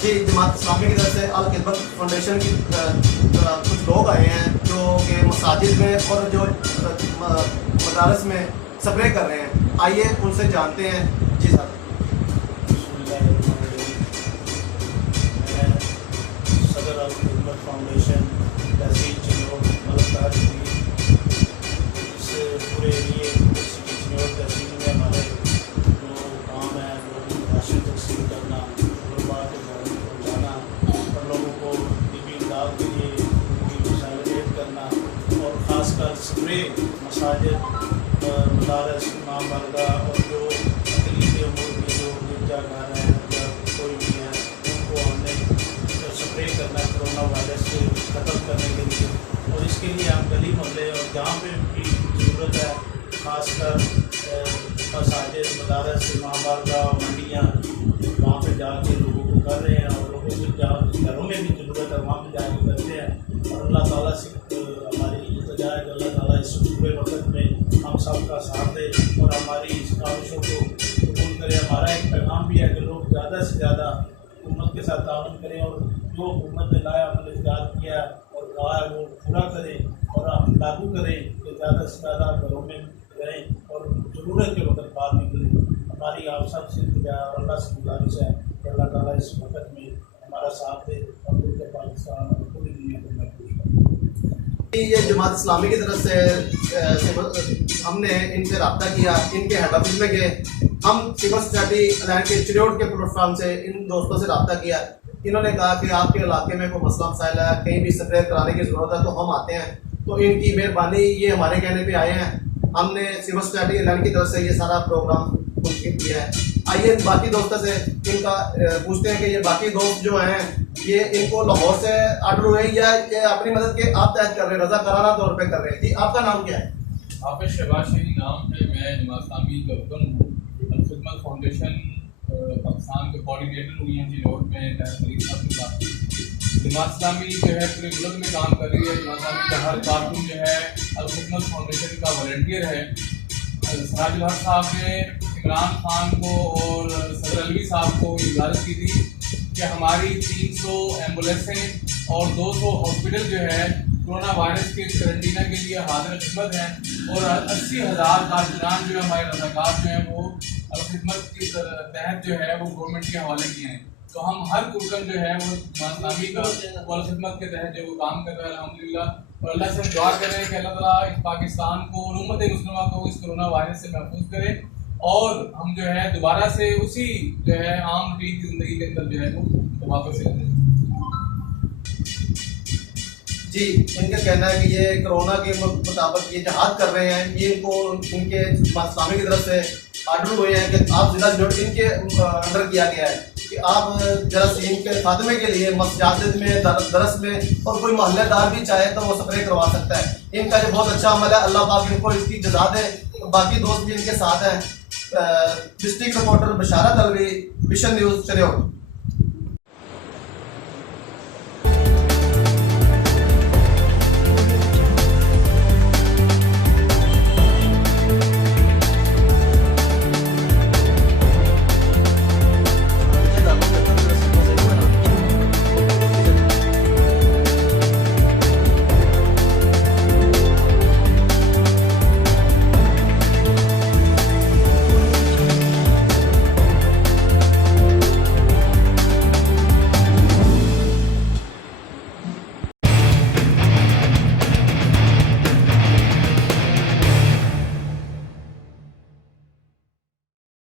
जी, जमात इस्लामी की तरफ से अल खिदमत फाउंडेशन की कुछ लोग आए हैं जो कि मसाजिद में और जो मदारस में स्प्रे कर रहे हैं। आइए उनसे जानते हैं। जी सर। मैं सदर अल खिदमत फाउंडेशन तहसील चिन्नौर मलकदार इस पूरे एरिए सिटी चिन्नौर तहसील में हमारे जो काम है वो राशन तकसीम करना, गुरबा के घरों में पहुँचाना और लोगों को तिबी इमदाद के लिए उनकी मसाइल करना और ख़ासकर स्प्रे मसाजिद मदारस इमाम बारगाह और जो अक़लीती उमूर के जो गिरजाघर हैं या कोई भी है उनको हमने स्प्रे करना कोरोना वायरस से ख़त्म करने के लिए। और इसके लिए हम गली मोहल्ले और जहाँ पे भी ज़रूरत है ख़ासकर मसाजिद मदारस इमाम बारगाह मंडियाँ वहाँ पे जाके लोगों को कर रहे हैं और लोगों को जहाँ घरों में भी ज़रूरत है वहाँ पे जाके करते हैं। और अल्लाह ताला से हमारी इल्तिजा है कि अल्लाह ताला इस पूरे वक्त में हम सब का साथ दे और हमारी इस काविशों को कबूल करे। हमारा एक पैगाम भी है कि लोग ज़्यादा से ज़्यादा हुकूमत के साथ ताउन करें और जो हुकूमत ने लाया अमल इजाद किया और कहा है वो पूरा करें और हम लागू करें कि ज़्यादा से ज़्यादा घरों में रहें और ज़रूरत के वक्त बाहर निकलें। हमारी आप सब से इल्तिजा और अल्लाह से गुजारिश है कि अल्लाह ताला इस वक्त में हमारा साथ दे और पूरे पाकिस्तान और पूरी दुनिया को महफूज करें। ये जमात इस्लामी की तरफ से हमने इनसे रब्ता किया, इनके हेड ऑफिस में गए। हम सिविल सोसाइटी लाइन के चिन्नौर के प्लेटफॉर्म से इन दोस्तों से रब्ता किया। इन्होंने कहा कि आपके इलाके में कोई मसला मसाइल है, कहीं भी स्प्रे कराने की ज़रूरत है तो हम आते हैं। तो इनकी मेहरबानी, ये हमारे कहने पे आए हैं। हमने सिविल सोसाइटी लाइन की तरफ से ये सारा प्रोग्राम मुमकिन किया है। आइए बाकी दोस्तों से इनका पूछते हैं कि ये बाकी दोस्त जो हैं ये इनको लाहौर से ऑर्डर हुए या ये अपनी मदद के आप तहत कर रहे हैं, रज़ाकाराना तौर पे कर रहे हैं? जी, आपका नाम क्या है? हाफिज शहबाज शहीद नाम है। मैं जमात इस्लामी का रुकन हूँ। अल खिदमत फाउंडेशन पाकिस्तान के कोऑर्डिनेटर हुई हैं चिन्नौर में जमात इस्लामी जो है पूरे मुल्क में काम कर रही है। जमात इस्लामी का हर कारकुन जो है अल खिदमत फाउंडेशन का वॉलंटियर है। सराजुल हक साहब ने इमरान खान को और सदर अलवी साहब को गुजारिश की थी कि हमारी 300 एम्बुलेंसें और 200 हॉस्पिटल जो है कोरोना वायरस के क्वारंटीना के लिए हाजिर खिदमत हैं और 80,000 कारकुनान जो है हमारे रज़ाकार जो हैं वो खिदमत के तहत जो है वो गवर्नमेंट के हवाले किए हैं। तो हम हर कुर्कन जो है वो इस्लामी का खिदमत के तहत जो वो काम कर रहा है अल्हम्दुलिल्लाह। और अल्लाह से दुआ करें कि अल्लाह ताला इस पाकिस्तान को और उम्मत मुस्लिमा को इस कोरोना वायरस से महफूज करे और हम जो है दोबारा से उसी जो है आम रूटीन की ज़िंदगी के अंदर जो है वो वापस आते हैं। जी, इनका कहना है कि ये कोरोना के मुताबिक ये जहाद कर रहे हैं। ये इनको इनके इस्लामी की तरफ से ऑर्डर हुए हैं कि आप जिला जो इनके अंडर किया गया है कि आप जरासीम के खात्मे के लिए मस्जिद में दरस में और कोई मोहल्लेदार भी चाहे तो वो स्प्रे करवा सकता है। इनका जो बहुत अच्छा अमल है, अल्लाह पाक इनको इसकी जज़ा दे। बाकी दोस्त भी इनके साथ हैं। डिस्ट्रिक्ट रिपोर्टर बशारत अलवी, विशन न्यूज़ चिन्नौर।